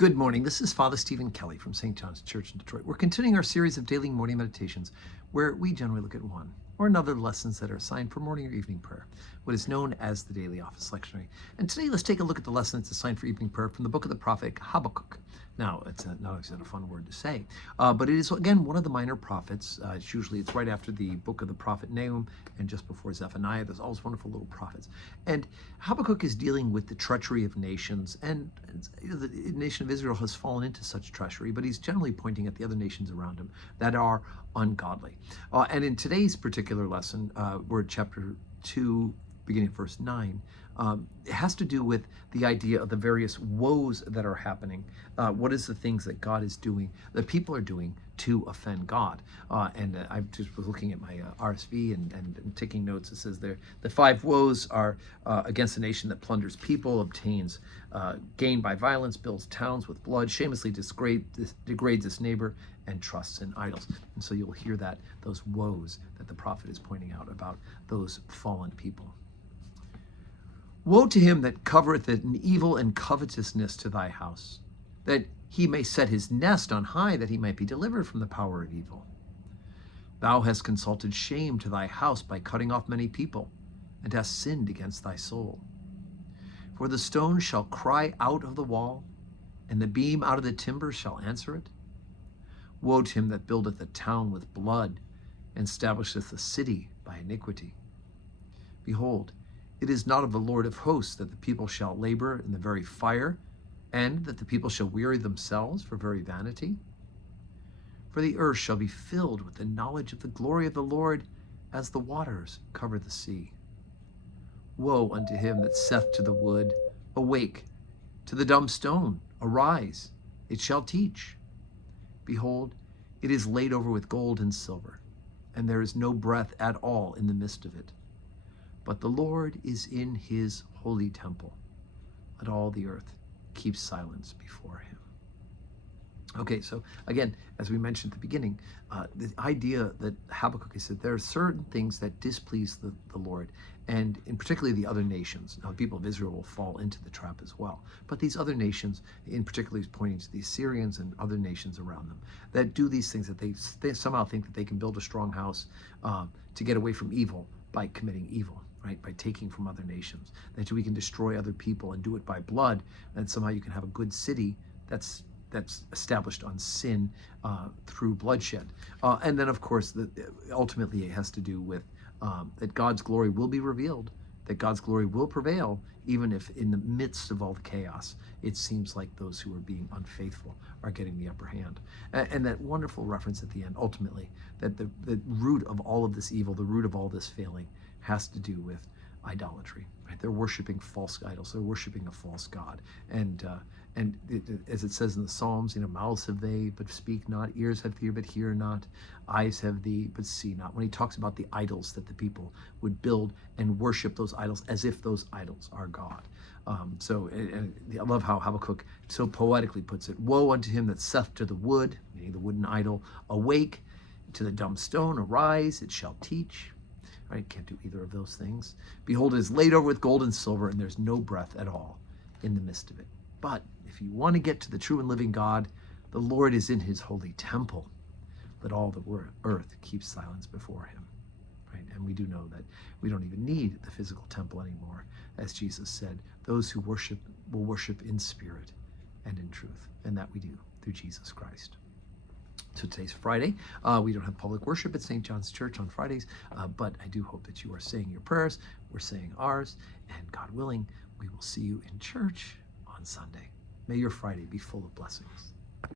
Good morning. This is Father Stephen Kelly from St. John's Church in Detroit. We're continuing our series of daily morning meditations where we generally look at one or another lessons that are assigned for morning or evening prayer, what is known as the daily office lectionary. And today let's take a look at the lesson that's assigned for evening prayer from the book of the prophet Habakkuk. Now, it's not exactly a fun word to say, but it is, again, one of the minor prophets. It's right after the book of the prophet Nahum and just before Zephaniah. There's always wonderful little prophets. And Habakkuk is dealing with the treachery of nations, and the nation of Israel has fallen into such treachery, but he's generally pointing at the other nations around him that are ungodly. And in today's particular lesson, we're at chapter 2, beginning at verse 9, it has to do with the idea of the various woes that are happening. What is the things that God is doing, that people are doing to offend God? I just was looking at my RSV and taking notes. It says there, the 5 woes are against a nation that plunders people, obtains gain by violence, builds towns with blood, shamelessly degrades its neighbor, and trusts in idols. And so you'll hear those woes that the prophet is pointing out about those fallen people. Woe to him that covereth an evil and covetousness to thy house, that he may set his nest on high, that he might be delivered from the power of evil. Thou hast consulted shame to thy house by cutting off many people, and hast sinned against thy soul. For the stone shall cry out of the wall, and the beam out of the timber shall answer it. Woe to him that buildeth a town with blood, and establisheth a city by iniquity. Behold, it is not of the Lord of hosts that the people shall labor in the very fire, and that the people shall weary themselves for very vanity. For the earth shall be filled with the knowledge of the glory of the Lord, as the waters cover the sea. Woe unto him that saith to the wood, Awake, to the dumb stone, Arise, it shall teach. Behold, it is laid over with gold and silver, and there is no breath at all in the midst of it. But the Lord is in his holy temple. Let all the earth keep silence before him. Okay, so again, as we mentioned at the beginning, the idea that Habakkuk is that there are certain things that displease the Lord, and in particularly the other nations. Now, the people of Israel will fall into the trap as well. But these other nations, in particular, he's pointing to the Assyrians and other nations around them that do these things, that they somehow think that they can build a strong house to get away from evil by committing evil. Right, by taking from other nations, that we can destroy other people and do it by blood, and somehow you can have a good city that's established on sin through bloodshed. And then, of course, ultimately it has to do with that God's glory will be revealed, that God's glory will prevail, even if in the midst of all the chaos, it seems like those who are being unfaithful are getting the upper hand. And that wonderful reference at the end, ultimately, that the root of all of this evil, the root of all this failing, has to do with idolatry. Right? They're worshiping false idols. They're worshiping a false god. And as it says in the Psalms, mouths have they, but speak not; ears have they, but hear not; eyes have they, but see not. When he talks about the idols that the people would build and worship those idols as if those idols are God. And I love how Habakkuk so poetically puts it: Woe unto him that saith to the wood, meaning the wooden idol, Awake, to the dumb stone, Arise, it shall teach. Right? Can't do either of those things. Behold, it is laid over with gold and silver, and there's no breath at all in the midst of it. But if you want to get to the true and living God, the Lord is in his holy temple. Let all the earth keep silence before him. Right? And we do know that we don't even need the physical temple anymore. As Jesus said, those who worship will worship in spirit and in truth. And that we do through Jesus Christ. So today's Friday. We don't have public worship at St. John's Church on Fridays, but I do hope that you are saying your prayers. We're saying ours, and God willing, we will see you in church on Sunday. May your Friday be full of blessings.